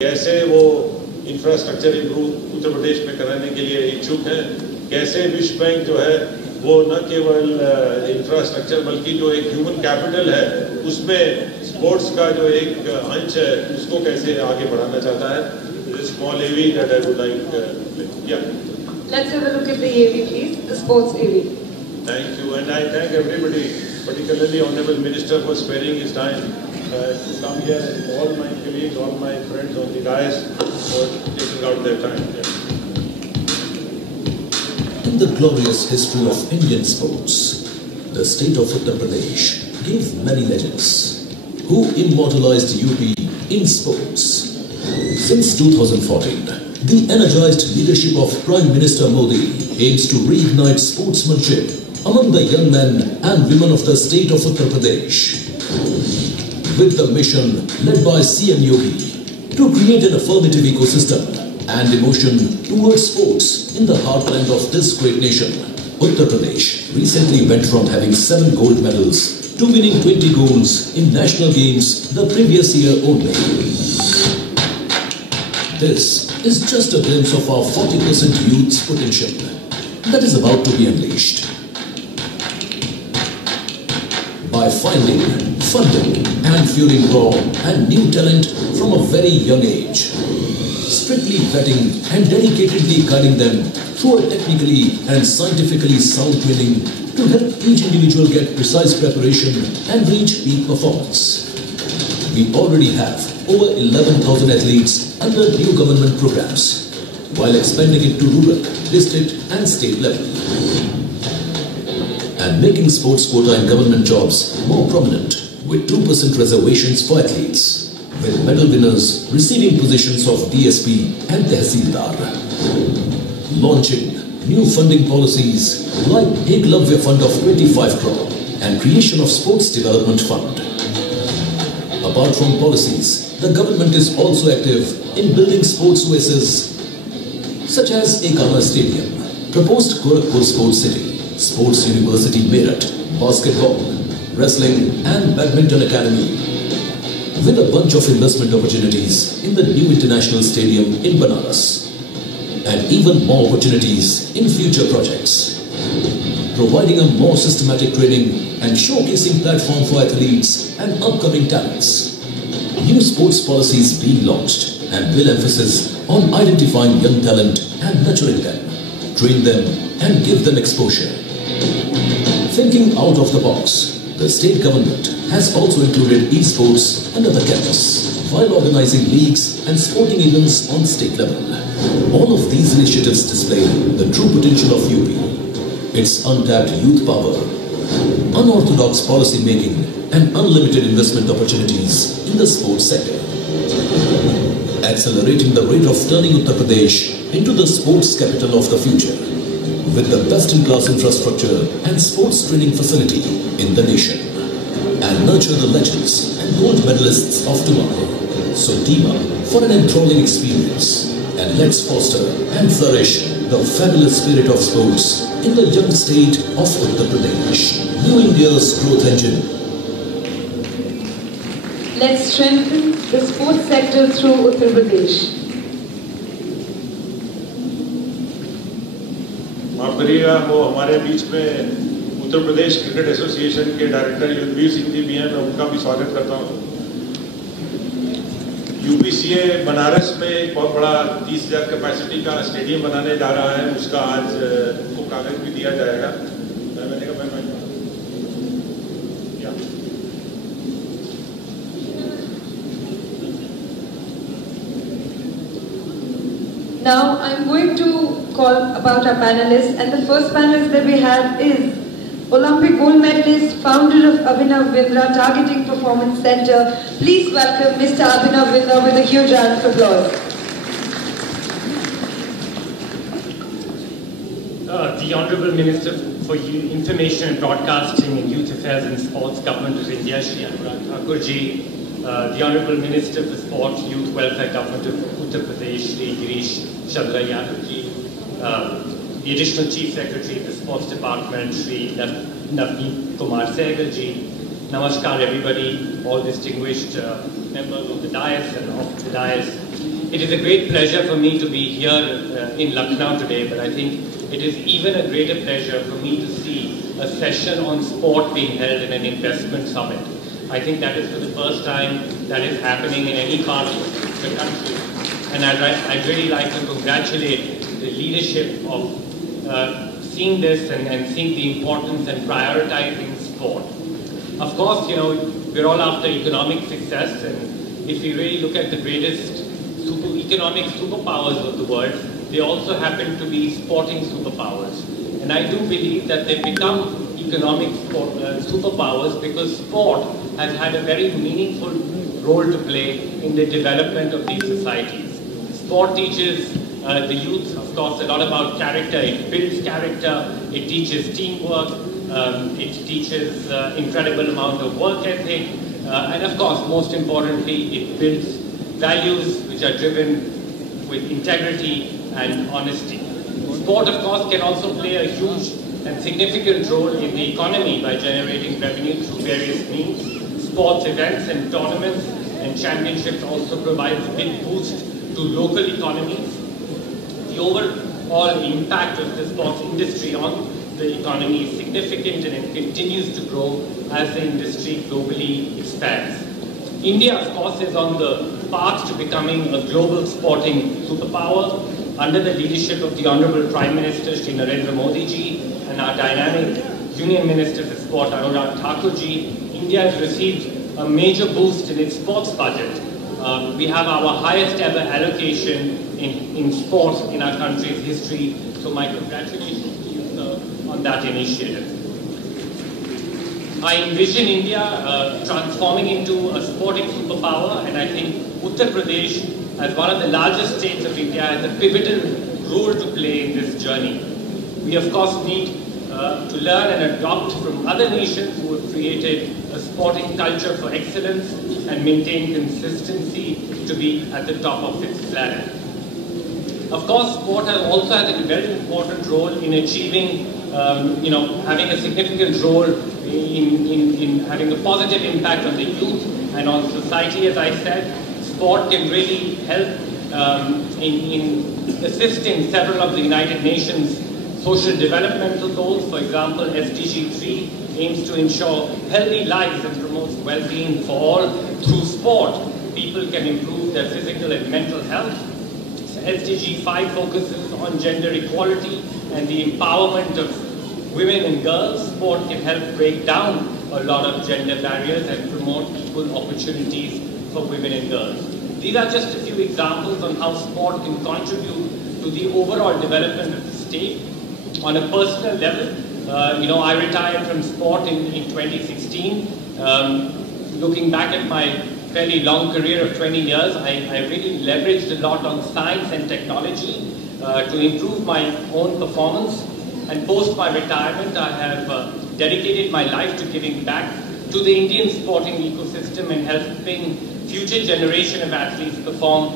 कैसे वो infrastructure improve Uttar Pradesh में कराने के लिए इच्छुक हैं, कैसे विश्व बैंक जो है वो न केवल इंफ्रास्ट्रक्चर बल्कि जो एक ह्यूमन कैपिटल है उसमें स्पोर्ट्स का जो एक अंश है उसको कैसे आगे बढ़ाना चाहता है. Small AV that I would like yeah. Let's have a look at the AV please, the sports AV. Thank you, and I thank everybody, particularly Honorable Minister, for sparing his time to come here, and all my colleagues, all my friends on the dais for taking out their time. Yeah. In the glorious history of Indian sports, the state of Uttar Pradesh gave many legends who immortalized UP in sports. Since 2014, the energized leadership of Prime Minister Modi aims to reignite sportsmanship among the young men and women of the state of Uttar Pradesh. With the mission led by CM Yogi to create an affirmative ecosystem and emotion towards sports in the heartland of this great nation, Uttar Pradesh recently went from having 7 gold medals to winning 20 golds in national games the previous year only. This is just a glimpse of our 40% youth's potential that is about to be unleashed. By finding, funding and fueling raw and new talent from a very young age, strictly vetting and dedicatedly guiding them through a technically and scientifically sound training to help each individual get precise preparation and reach peak performance. We already have over 11,000 athletes under new government programs, while expanding it to rural, district and state level, and making sports quota in government jobs more prominent with 2% reservations for athletes, with medal winners receiving positions of DSP and Tehsildar. Launching new funding policies like Eklavya Fund of 25 crore and creation of Sports Development Fund. Apart from policies, the government is also active in building sports oases such as Ekana Stadium, proposed Gorakhpur Sports City, Sports University Meerut, basketball, wrestling and badminton academy, with a bunch of investment opportunities in the new international stadium in Banaras, and even more opportunities in future projects, providing a more systematic training and showcasing platform for athletes and upcoming talents. New sports policies being launched and will emphasis on identifying young talent and nurturing them, train them and give them exposure. Thinking out of the box, the state government has also included esports under the campus, while organizing leagues and sporting events on state level. All of these initiatives display the true potential of UP, its untapped youth power, unorthodox policy making and unlimited investment opportunities in the sports sector, accelerating the rate of turning Uttar Pradesh into the sports capital of the future, with the best-in-class infrastructure and sports training facility in the nation, and nurture the legends and gold medalists of tomorrow. So team up for an enthralling experience, and let's foster and flourish the fabulous spirit of sports in the young state of Uttar Pradesh, New India's growth engine. Let's strengthen the sports sector through Uttar Pradesh. माफ करिएगा, वो हमारे बीच में Uttar Pradesh cricket association के director Yudhvir Singh ji भी हैं, मैं उनका भी स्वागत करता हूँ. यूपीसीए बनारस में एक बहुत बड़ा 30,000 कैपेसिटी का स्टेडियम बनाने जा रहा है, उसका आज उनको कागज भी दिया जाएगा. मैंने कहा Now I'm going to call about our panelists, and the first panelist that we have is Olympic gold medalist, founder of Abhinav Vindra Targeting Performance Center. Please welcome Mr. Abhinav Vindra with a huge round of applause. The Honourable Minister for Information and Broadcasting and Youth Affairs and Sports, Government of India, Shri Anurag Thakur ji, the Honourable Minister for Sport, Youth Welfare, Government of Uttar Pradesh, Shri Girish Chandra Yadav ji, the Additional Chief Secretary of the Sports Department, Shri Navneet Kumar Sehgal ji. Namaskar everybody, all distinguished members of the dais and off the dais. It is a great pleasure for me to be here in Lucknow today, but I think it is even a greater pleasure for me to see a session on sport being held in an investment summit. I think that is for the first time that is happening in any part of the country. And I'd really like to congratulate the leadership of seeing this and seeing the importance and prioritizing sport. Of course, you know, we're all after economic success, and if we really look at the greatest economic superpowers of the world, they also happen to be sporting superpowers. And I do believe that they've become economic superpowers because sport has had a very meaningful role to play in the development of these societies. Sport teaches the youth, of course, a lot about character. It builds character, it teaches teamwork, it teaches incredible amount of work ethic, and of course, most importantly, it builds values which are driven with integrity and honesty. Sport, of course, can also play a huge and significant role in the economy by generating revenue through various means. Sports events and tournaments and championships also provide a big boost to local economies. The overall impact of the sports industry on the economy is significant, and it continues to grow as the industry globally expands. India, of course, is on the path to becoming a global sporting superpower. Under the leadership of the Honorable Prime Minister, Shri Narendra Modi ji, and our dynamic Union Minister for Sport, Anurag Thakur ji, India has received a major boost in its sports budget. We have our highest ever allocation in sports in our country's history, so my congratulations to you, sir, on that initiative. I envision India transforming into a sporting superpower, and I think Uttar Pradesh, as one of the largest states of India, has a pivotal role to play in this journey. We of course need to learn and adopt from other nations who have created a sporting culture for excellence and maintain consistency to be at the top of its planet. Of course, sport also has a very important role in achieving, having a significant role in having a positive impact on the youth and on society. As I said, sport can really help in assisting several of the United Nations social developmental goals. For example, SDG 3 aims to ensure healthy lives and promotes well-being for all. Through sport, people can improve their physical and mental health. SDG 5 focuses on gender equality and the empowerment of women and girls. Sport can help break down a lot of gender barriers and promote equal opportunities for women and girls. These are just a few examples on how sport can contribute to the overall development of the state. On a personal level, I retired from sport in 2016. Looking back at my fairly long career of 20 years, I really leveraged a lot on science and technology to improve my own performance. And post my retirement, I have dedicated my life to giving back to the Indian sporting ecosystem and helping future generation of athletes perform